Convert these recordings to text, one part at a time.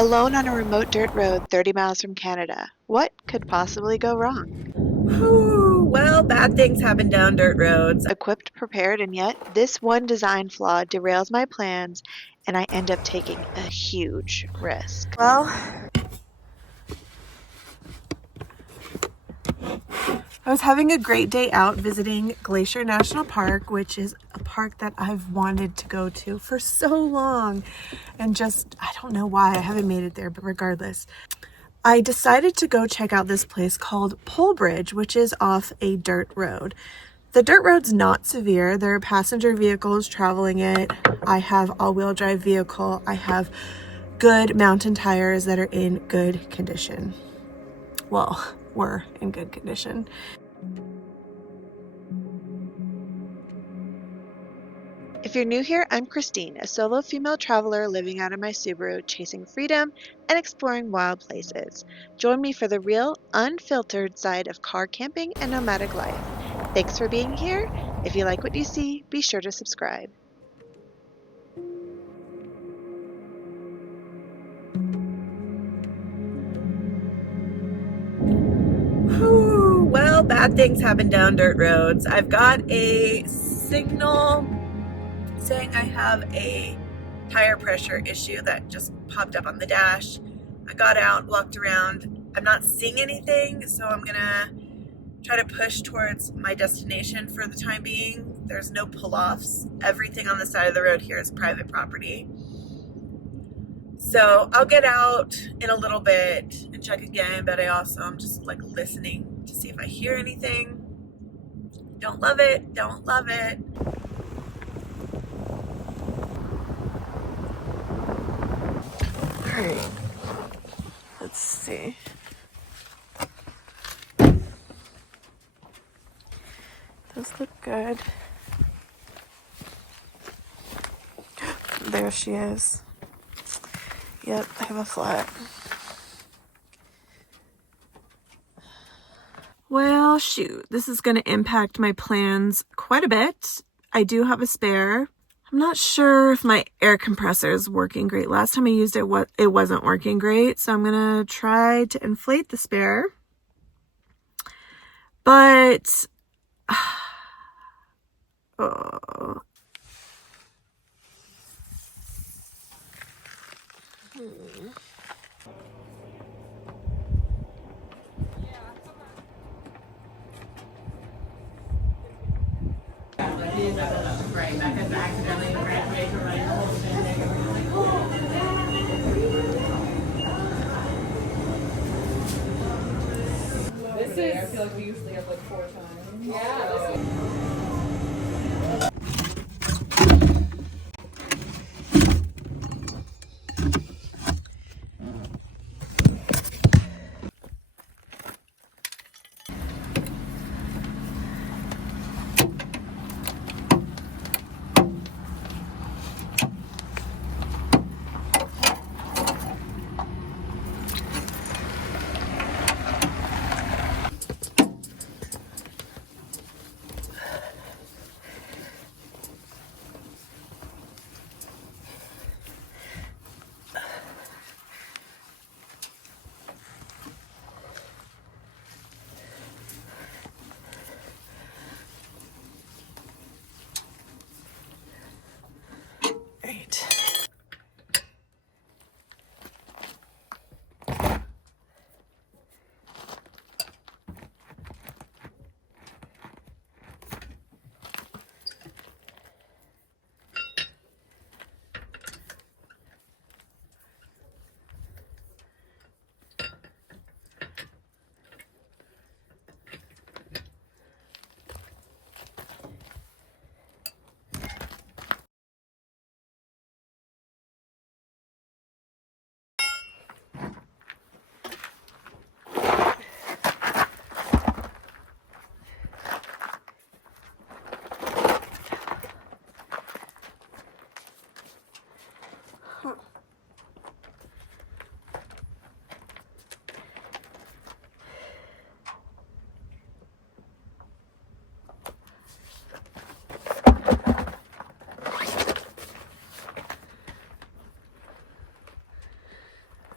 Alone on a remote dirt road 30 miles from Canada. What could possibly go wrong? Whew, well, bad things happen down dirt roads. Equipped, prepared, and yet this one design flaw derails my plans and I end up taking a huge risk. Well, I was having a great day out visiting Glacier National Park, which is a park that I've wanted to go to for so long. And just, I don't know why I haven't made it there, but regardless. I decided to go check out this place called Pole Bridge, which is off a dirt road. The dirt road's not severe. There are passenger vehicles traveling it. I have all-wheel drive vehicle. I have good mountain tires that are in good condition. Well, were in good condition. If you're new here, I'm Christine, a solo female traveler living out of my Subaru, chasing freedom and exploring wild places. Join me for the real, unfiltered side of car camping and nomadic life. Thanks for being here. If you like what you see, be sure to subscribe. Whew, well, bad things happen down dirt roads. I've got a signal saying I have a tire pressure issue that just popped up on the dash. I got out, walked around. I'm not seeing anything, so I'm gonna try to push towards my destination for the time being. There's no pull-offs. Everything on the side of the road here is private property. So I'll get out in a little bit and check again, but I also am just like listening to see if I hear anything. Don't love it, don't love it. All right, let's see. Those look good. There she is. Yep, I have a flat. Well, shoot, this is going to impact my plans quite a bit. I do have a spare. I'm not sure if my air compressor is working great. Last time I used it, it wasn't working great, so I'm going to try to inflate the spare. But oh. I feel like we usually have like 4 times. Yeah.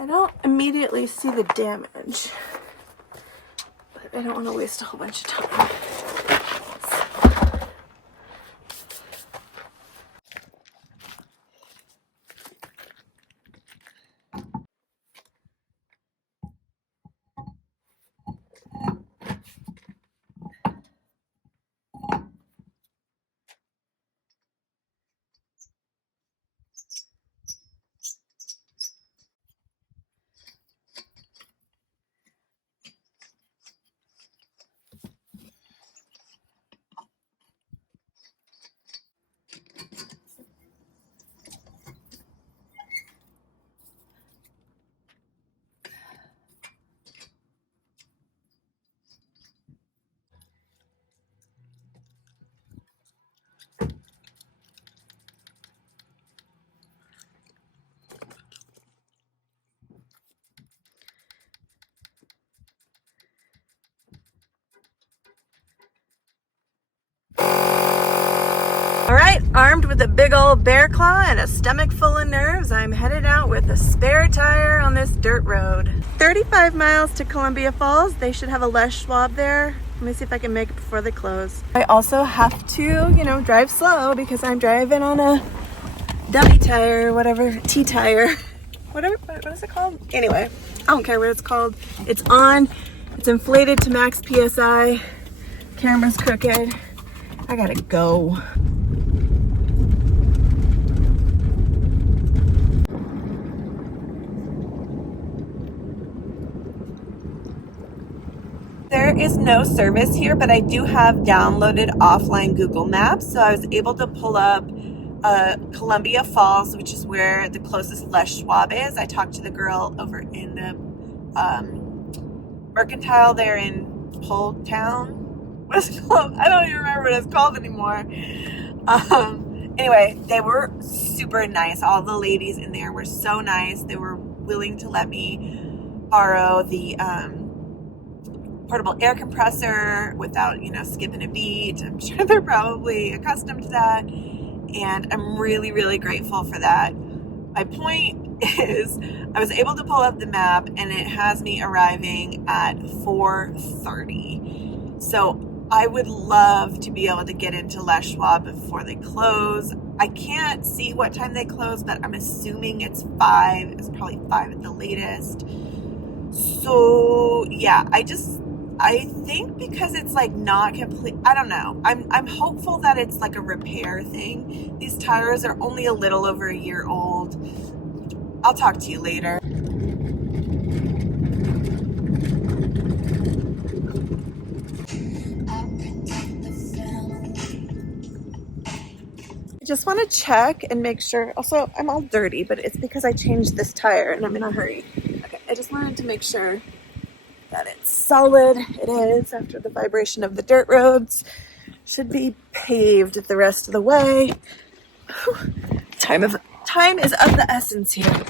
I don't immediately see the damage, but I don't want to waste a whole bunch of time. All right, armed with a big old bear claw and a stomach full of nerves, I'm headed out with a spare tire on this dirt road. 35 miles to Columbia Falls. They should have a Les Schwab there. Let me see if I can make it before they close. I also have to, drive slow because I'm driving on a dummy tire, whatever, T-tire. Whatever, what is it called? Anyway, I don't care what it's called. It's on, it's inflated to max PSI. Camera's crooked. I gotta go. There is no service here, but I do have downloaded offline Google Maps, so I was able to pull up Columbia Falls, which is where the closest Les Schwab is. I talked to the girl over in the Mercantile there in Polk Town. What is it called? I don't even remember what it's called anymore. Anyway, they were super nice. All the ladies in there were so nice. They were willing to let me borrow the portable air compressor without, skipping a beat. I'm sure they're probably accustomed to that. And I'm really, really grateful for that. My point is I was able to pull up the map and it has me arriving at 4:30. So I would love to be able to get into Les Schwab before they close. I can't see what time they close, but I'm assuming it's 5. It's probably 5 at the latest. So yeah, I think because it's like not complete, I don't know. I'm hopeful that it's like a repair thing. These tires are only a little over a year old. I'll talk to you later. I just want to check and make sure. Also, I'm all dirty, but it's because I changed this tire and I'm in a hurry. Okay, I just wanted to make sure that it's solid. It is after the vibration of the dirt roads. Should be paved the rest of the way. Whew. Time is of the essence here.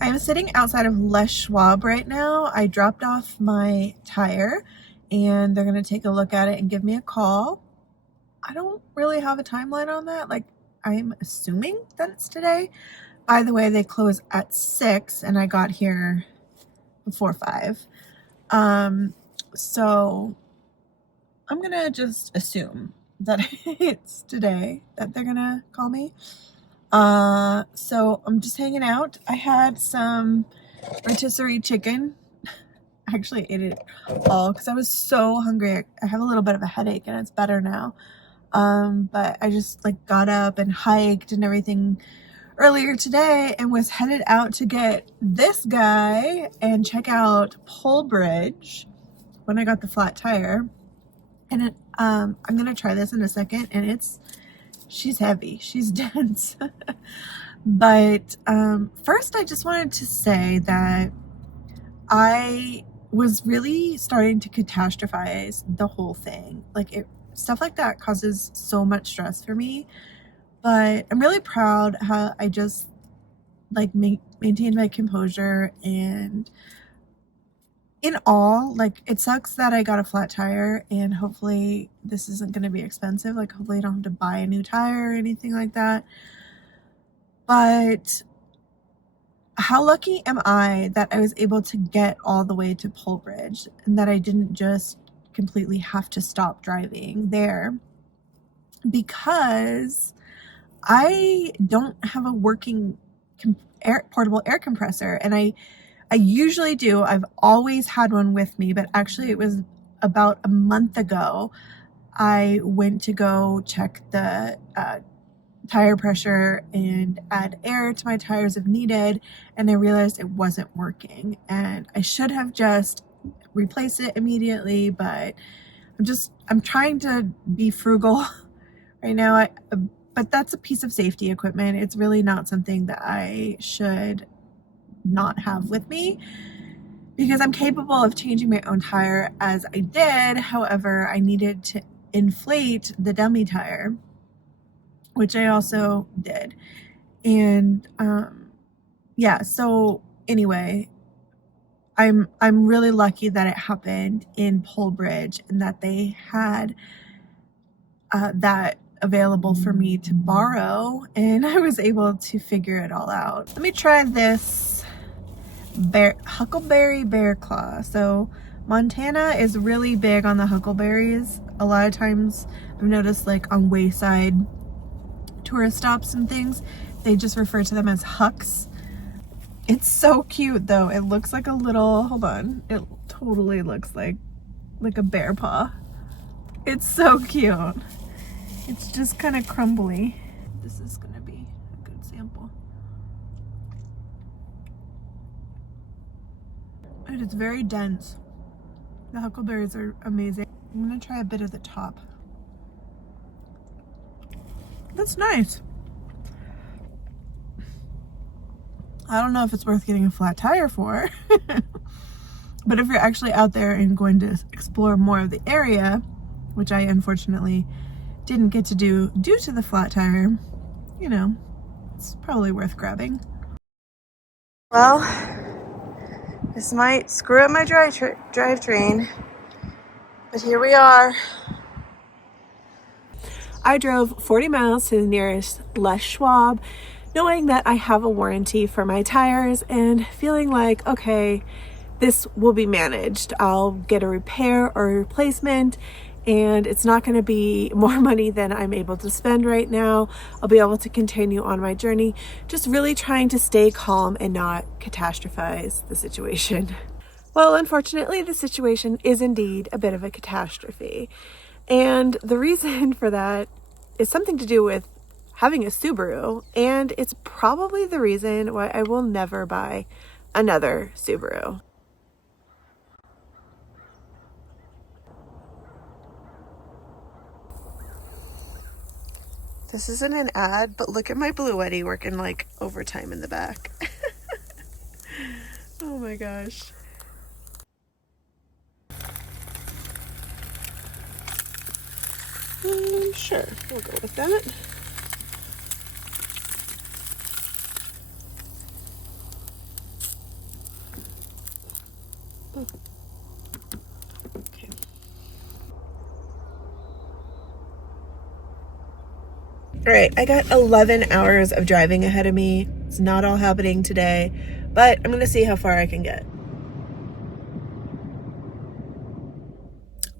I am sitting outside of Les Schwab right now. I dropped off my tire and they're going to take a look at it and give me a call. I don't really have a timeline on that. Like, I'm assuming that it's today. By the way, they close at 6 and I got here before 5. So I'm going to just assume that it's today that they're going to call me. So I'm just hanging out. I had some rotisserie chicken. I actually ate it all because I was so hungry. I have a little bit of a headache and it's better now. But I just got up and hiked and everything earlier today and was headed out to get this guy and check out Pole Bridge when I got the flat tire. And I'm gonna try this in a second, and she's heavy, she's dense. But first I just wanted to say that I was really starting to catastrophize the whole thing. Stuff like that causes so much stress for me, but I'm really proud how I just maintained my composure. And in all, it sucks that I got a flat tire, and hopefully this isn't going to be expensive. Hopefully I don't have to buy a new tire or anything like that. But how lucky am I that I was able to get all the way to Polbridge and that I didn't just completely have to stop driving there, because I don't have a working portable air compressor, and I usually do. I've always had one with me, but actually it was about a month ago I went to go check the tire pressure and add air to my tires if needed, and I realized it wasn't working, and I should have just replaced it immediately, but I'm trying to be frugal right now. But that's a piece of safety equipment. It's really not something that I should not have with me, because I'm capable of changing my own tire as I did. However, I needed to inflate the dummy tire, which I also did. And yeah, so anyway, I'm really lucky that it happened in Polbridge and that they had that available for me to borrow, and I was able to figure it all out. Let me try this huckleberry bear claw. So Montana is really big on the huckleberries. A lot of times I've noticed, like on wayside tourist stops and things, they just refer to them as hucks. It's so cute though. It looks like a little, hold on, it totally looks like a bear paw. It's so cute. It's just kind of crumbly. This is gonna be a good sample. And it's very dense. The huckleberries are amazing. I'm gonna try a bit of the top. That's nice. I don't know if it's worth getting a flat tire for, but if you're actually out there and going to explore more of the area, which I unfortunately didn't get to do due to the flat tire, you know, it's probably worth grabbing. Well, this might screw up my drivetrain, but here we are. I drove 40 miles to the nearest Les Schwab, knowing that I have a warranty for my tires and feeling like, okay, this will be managed. I'll get a repair or a replacement, and it's not going to be more money than I'm able to spend right now. I'll be able to continue on my journey, just really trying to stay calm and not catastrophize the situation. Well, unfortunately, the situation is indeed a bit of a catastrophe. And the reason for that is something to do with having a Subaru, and it's probably the reason why I will never buy another Subaru. This isn't an ad, but look at my Blue Eddy working like overtime in the back. Oh my gosh. Sure, we'll go with that. Okay. All right, I got 11 hours of driving ahead of me. It's not all happening today, but I'm gonna see how far I can get.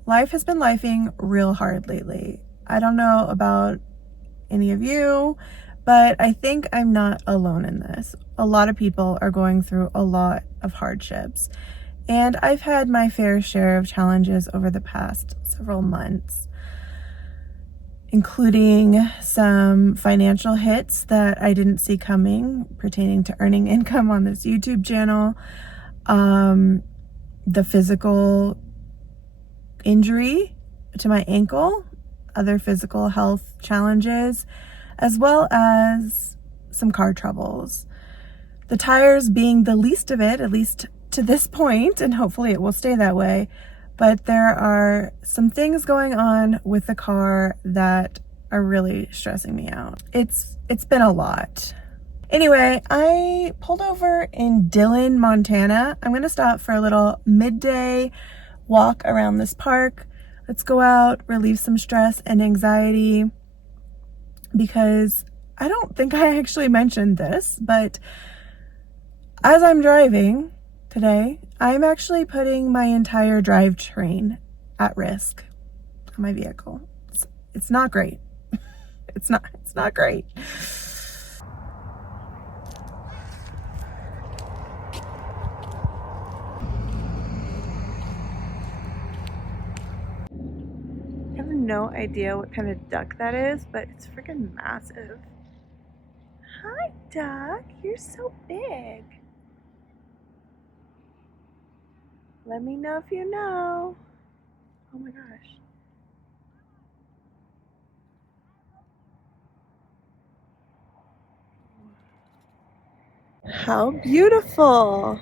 Life has been lifing real hard lately. I don't know about any of you, but I think I'm not alone in this. A lot of people are going through a lot of hardships, and I've had my fair share of challenges over the past several months, including some financial hits that I didn't see coming pertaining to earning income on this YouTube channel, the physical injury to my ankle, other physical health challenges, as well as some car troubles. The tires being the least of it, at least to this point, and hopefully it will stay that way. But there are some things going on with the car that are really stressing me out. It's been a lot. Anyway, I pulled over in Dillon, Montana. I'm gonna stop for a little midday walk around this park. Let's go out, relieve some stress and anxiety, because I don't think I actually mentioned this, but As I'm driving today, I'm actually putting my entire drivetrain at risk on my vehicle. It's not great. It's not great. I have no idea what kind of duck that is, but it's freaking massive. Hi, duck. You're so big. Let me know if you know. Oh my gosh. How beautiful.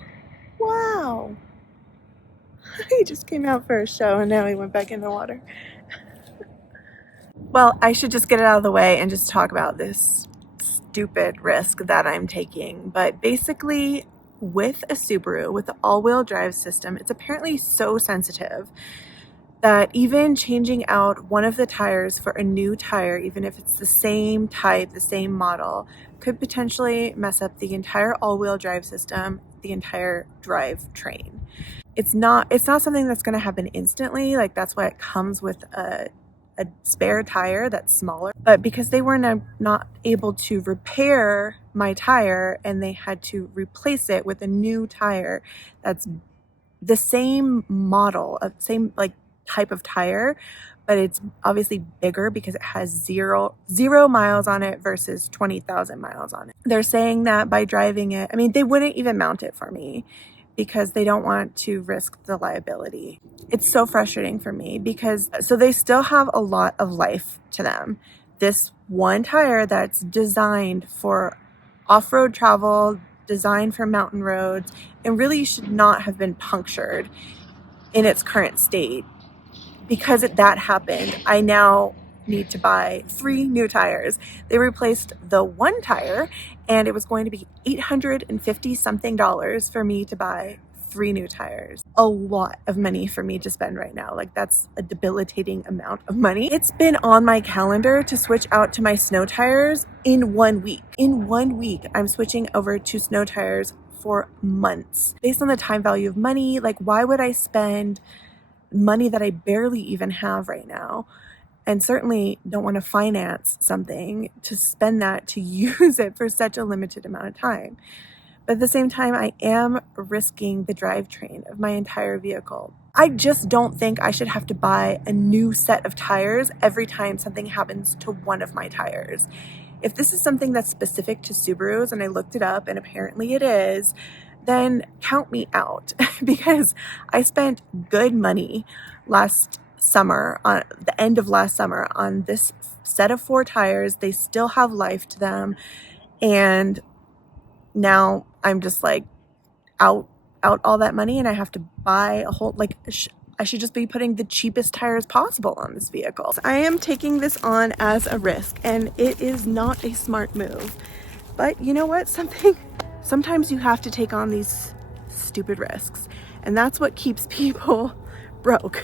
Wow. He just came out for a show and now he went back in the water. Well, I should just get it out of the way and just talk about this stupid risk that I'm taking. But basically, with a Subaru, with the all-wheel drive system, it's apparently so sensitive that even changing out one of the tires for a new tire, even if it's the same type, the same model, could potentially mess up the entire all-wheel drive system, the entire drivetrain. It's not something that's going to happen instantly. Like, that's why it comes with a spare tire that's smaller. But because they were not able to repair my tire and they had to replace it with a new tire that's the same model, of same like type of tire, but it's obviously bigger because it has zero miles on it versus 20,000 miles on it. They're saying that by driving it, I mean, they wouldn't even mount it for me because they don't want to risk the liability. It's so frustrating for me because so they still have a lot of life to them. This one tire that's designed for off-road travel, designed for mountain roads, and really should not have been punctured in its current state. Because that happened, I now need to buy 3 new tires. They replaced the one tire and it was going to be $850 something for me to buy 3 new tires. A lot of money for me to spend right now. Like, that's a debilitating amount of money. It's been on my calendar to switch out to my snow tires in 1 week. In 1 week, I'm switching over to snow tires for months. Based on the time value of money, like, why would I spend money that I barely even have right now, and certainly don't want to finance something to spend that to use it for such a limited amount of time. But at the same time, I am risking the drivetrain of my entire vehicle. I just don't think I should have to buy a new set of tires every time something happens to one of my tires. If this is something that's specific to Subarus, and I looked it up and apparently it is, then count me out because I spent good money last summer, on the end of last summer, on this set of 4 tires. They still have life to them, and now I'm just like out all that money and I have to buy a whole, like, I should just be putting the cheapest tires possible on this vehicle. So I am taking this on as a risk and it is not a smart move. But you know what? Sometimes you have to take on these stupid risks, and that's what keeps people broke.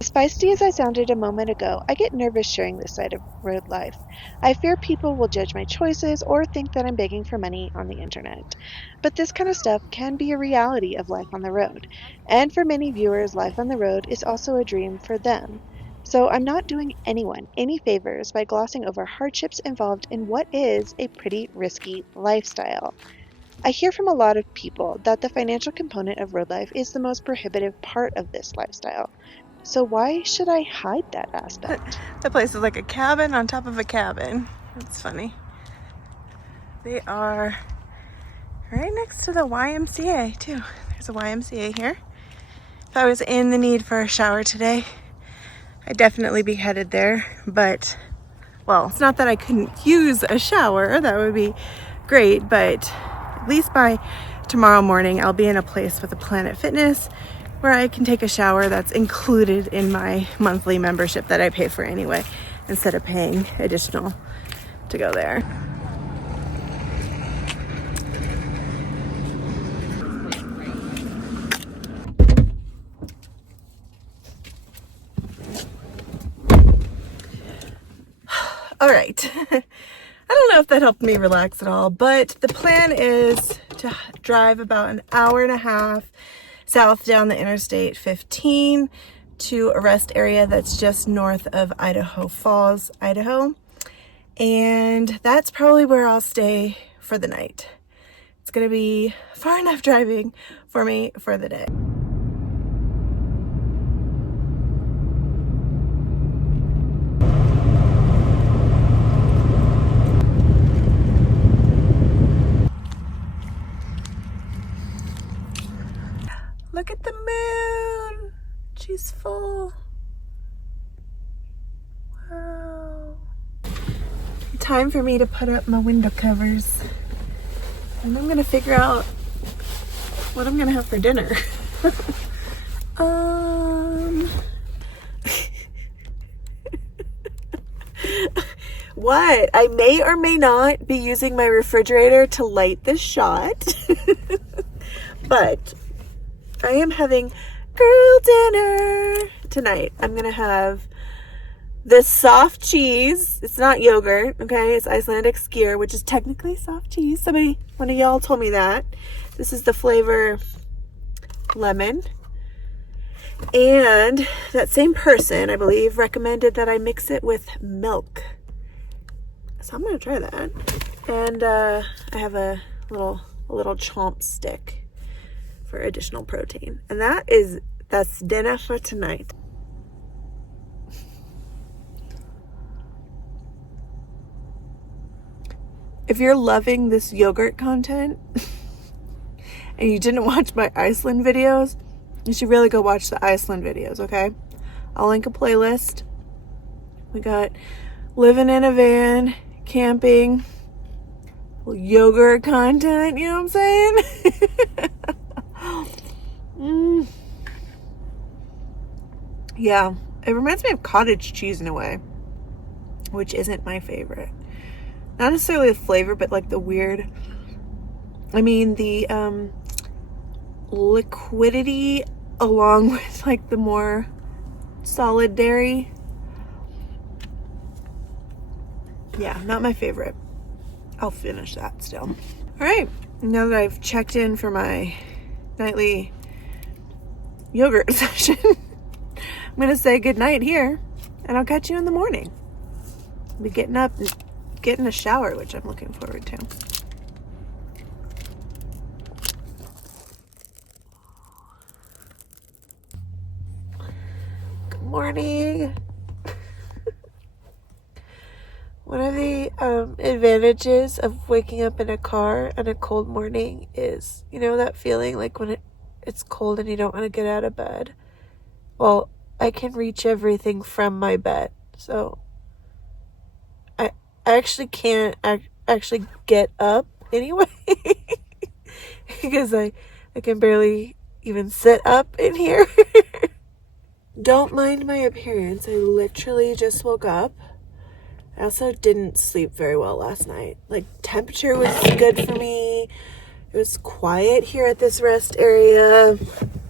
As feisty as I sounded a moment ago, I get nervous sharing this side of road life. I fear people will judge my choices or think that I'm begging for money on the internet. But this kind of stuff can be a reality of life on the road. And for many viewers, life on the road is also a dream for them. So I'm not doing anyone any favors by glossing over hardships involved in what is a pretty risky lifestyle. I hear from a lot of people that the financial component of road life is the most prohibitive part of this lifestyle. So why should I hide that aspect? That place is like a cabin on top of a cabin. It's funny. They are right next to the YMCA too. There's a YMCA here. If I was in the need for a shower today, I'd definitely be headed there. But, well, it's not that I couldn't use a shower. That would be great. But at least by tomorrow morning, I'll be in a place with a Planet Fitness where I can take a shower that's included in my monthly membership that I pay for anyway, instead of paying additional to go there. All right. don't know if that helped me relax at all, but the plan is to drive about an hour and a half south down the Interstate 15 to a rest area that's just north of Idaho Falls, Idaho. And that's probably where I'll stay for the night. It's gonna be far enough driving for me for the day. Look at the moon. She's full. Wow. Time for me to put up my window covers. And I'm gonna figure out what I'm gonna have for dinner. What? I may or may not be using my refrigerator to light this shot. But I am having girl dinner tonight. I'm gonna have this soft cheese. It's not yogurt, okay? It's Icelandic skyr, which is technically soft cheese. One of y'all told me that. This is the flavor lemon. And that same person, I believe, recommended that I mix it with milk. So I'm gonna try that. And I have a little chomp stick for additional protein. And that's dinner for tonight. If you're loving this yogurt content and you didn't watch my Iceland videos, you should really go watch the Iceland videos, okay? I'll link a playlist. We got living in a van, camping, yogurt content, you know what I'm saying? Yeah, it reminds me of cottage cheese in a way, which isn't my favorite. Not necessarily the flavor, but like the weird, the liquidity along with like the more solid dairy. Yeah, not my favorite. I'll finish that still. All right, now that I've checked in for my nightly yogurt session, I'm gonna say goodnight here, and I'll catch you in the morning. I'll be getting up and getting a shower, which I'm looking forward to. Good morning. One of the advantages of waking up in a car on a cold morning is, you know, that feeling like when it's cold and you don't want to get out of bed. Well, I can reach everything from my bed, so I actually can't actually get up anyway because I can barely even sit up in here. Don't mind my appearance. I literally just woke up. I also didn't sleep very well last night. Like, temperature was good for me. It was quiet here at this rest area.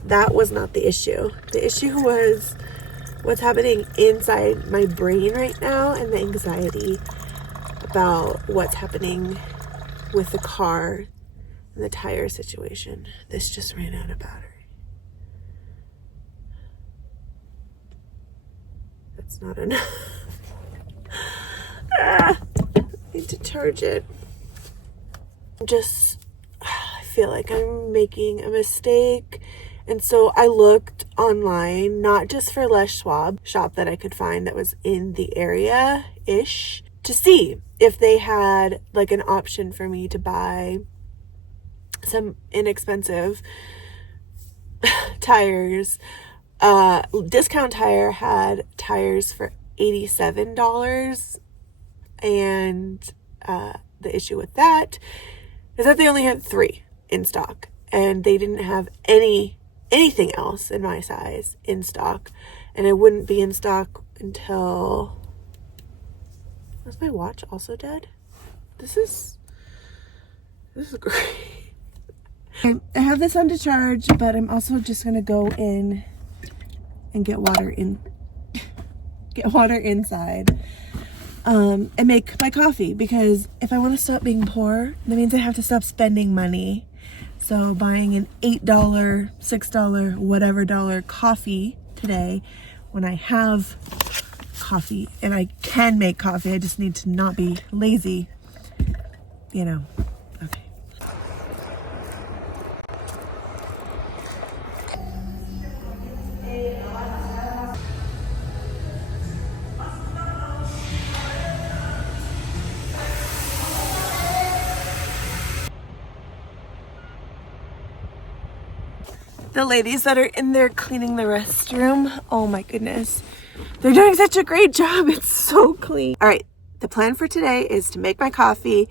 That was not the issue. The issue was what's happening inside my brain right now and the anxiety about what's happening with the car and the tire situation. This just ran out of battery. That's not enough. I need to charge it. I feel like I'm making a mistake. And so I looked online, not just for Les Schwab shop that I could find that was in the area-ish, to see if they had like an option for me to buy some inexpensive tires. Discount Tire had tires for $87. And the issue with that is that they only had 3 in stock, and they didn't have anything else in my size in stock, and it wouldn't be in stock until... Was my watch also dead? This is great. I have this on to charge, but I'm also just gonna go in and get water inside. and make my coffee, because if I want to stop being poor, that means I have to stop spending money. So buying an $8, $6, whatever dollar coffee today, when I have coffee and I can make coffee, I just need to not be lazy, you know. Okay. The ladies that are in there cleaning the restroom, oh my goodness, they're doing such a great job. It's so clean. All right, the plan for today is to make my coffee,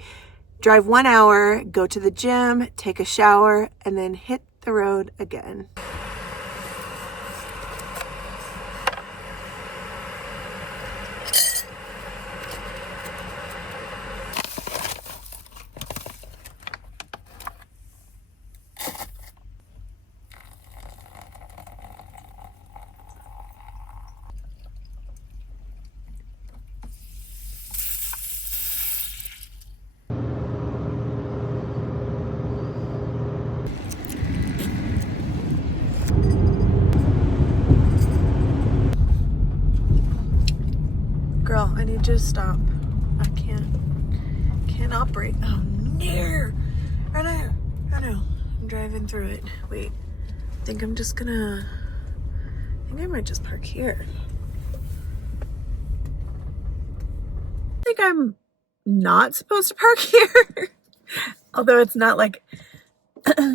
drive 1 hour, go to the gym, take a shower, and then hit the road again. Girl, I need you to stop. I can't operate. Oh, no. I know. I'm driving through it. Wait, I think I might just park here. I think I'm not supposed to park here. Although it's not like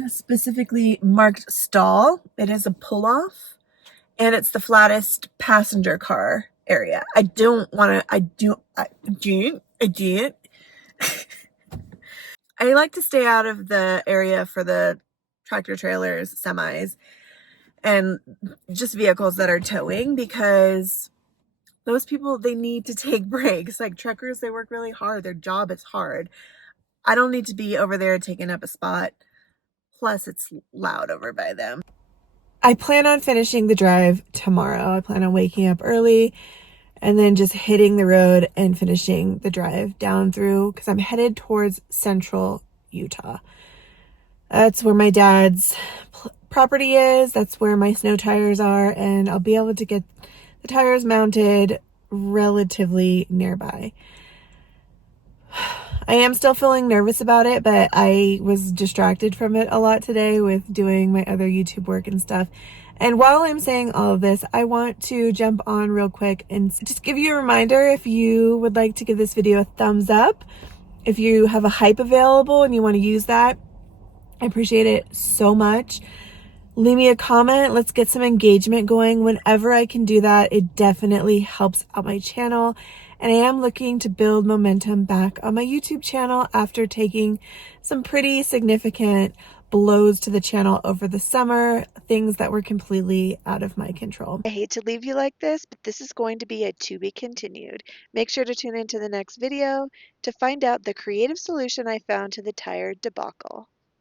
specifically marked stall. It is a pull-off, and it's the flattest passenger car area. I do. I like to stay out of the area for the tractor trailers, semis, and just vehicles that are towing, because those people, they need to take breaks. Like truckers, they work really hard. Their job is hard. I don't need to be over there taking up a spot. Plus, it's loud over by them. I plan on finishing the drive tomorrow. I plan on waking up early and then just hitting the road and finishing the drive down through, because I'm headed towards central Utah. That's where my dad's property is. That's where my snow tires are, and I'll be able to get the tires mounted relatively nearby. I am still feeling nervous about it, but I was distracted from it a lot today with doing my other YouTube work and stuff. And while I'm saying all of this, I want to jump on real quick and just give you a reminder, if you would like to give this video a thumbs up, if you have a hype available and you want to use that, I appreciate it so much. Leave me a comment. Let's get some engagement going. Whenever I can do that, it definitely helps out my channel. And I am looking to build momentum back on my YouTube channel after taking some pretty significant blows to the channel over the summer, things that were completely out of my control. I hate to leave you like this, but this is going to be a to be continued. Make sure to tune into the next video to find out the creative solution I found to the tire debacle.